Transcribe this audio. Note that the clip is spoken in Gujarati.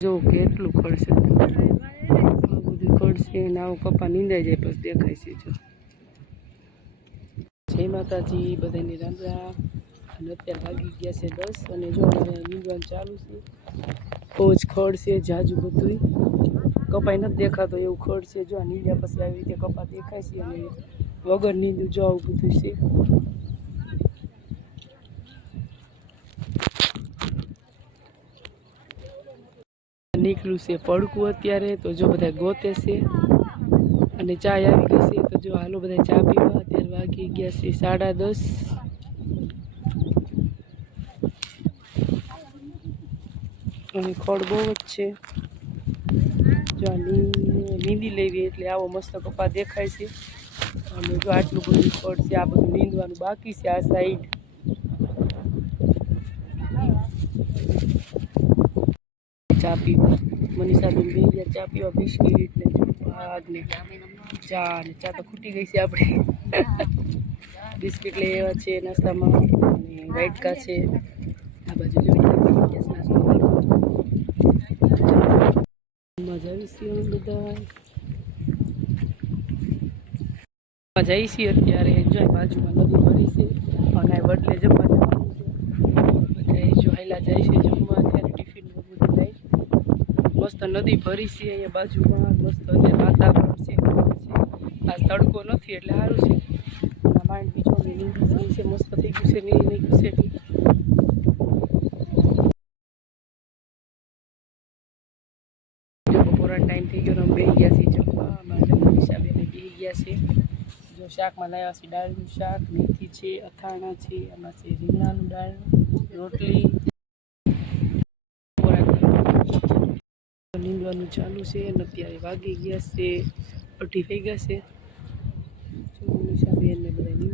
જો કેટલું ખડશે. બધું ખડશે અને આવું કપા નીંદાઈ જાય, પછી દેખાય છે જો. જય માતાજી બધાની રામ અને અત્યારે લાગી ગયા છે દસ અને જો નીંદવાનું ચાલુ છે. બહુ જ ખડ છે જાજુ બધું કપાઈ નથી દેખાતો એવું ખડ છે જો નીંદ્યા પછી આવી રીતે કપા દેખાય છે અને વગર નીંદું જો આવું બધું છે. નીકળ્યું છે, પડકું અત્યારે, તો જો બધા ગોતે છે અને ચા આવી ગઈ છે, તો જો હાલો બધા ચા પીવા, અત્યારે વાગી ગયા છે સાડા દસ. અને ખોડ બહુ જ છે. જો આ નીંદી લેવી એટલે આવો મસ્ત કપા દેખાય છે. અને જો આટલું બધું ખડ છે, આ બધું નીંદવાનું બાકી છે, આ સાઈડ ચા પીવા. મનીષાબેન બે ગયા ચા પીવા બિસ્કીટ ને ભાગ ને ચા ને ચા તો ખૂટી ગઈ છે આપણે. બિસ્કીટ લઈ આવ્યા છે નાસ્તામાં અને વાઇટકા છે. આ બાજુ મજા આવી છે અમે બધા જઈ અત્યારે. જો બાજુમાં નદી ભરી છે. અને વડલે જમવા જવાનું છે બધા જો હાયલા જાય છે જમવા અત્યારે ટિફિન ને બધું જાય મસ્ત નદી ભરી છે અહીંયા બાજુમાં, મસ્ત અત્યારે વાતાવરણ છે આ તડકો નથી, એટલે સારું છે. માઇન્ડ બીજો છે, મસ્ત થઈ ગયું છે નહીં નહીં એટલે. જો બપોરનો ટાઈમ થઈ ગયો અમે ગયા છીએ જમવા, અમારા ગયા છે જો શાકમાં લાવ્યા છે દાળનું શાક, મેથી છે, અથાણા છે એમાં છે રીંગણાનું દાળ રોટલી નીંદવાનું ચાલુ છે અને અત્યારે વાગી ગયા છે અઢી થઈ ગયા છે. બધા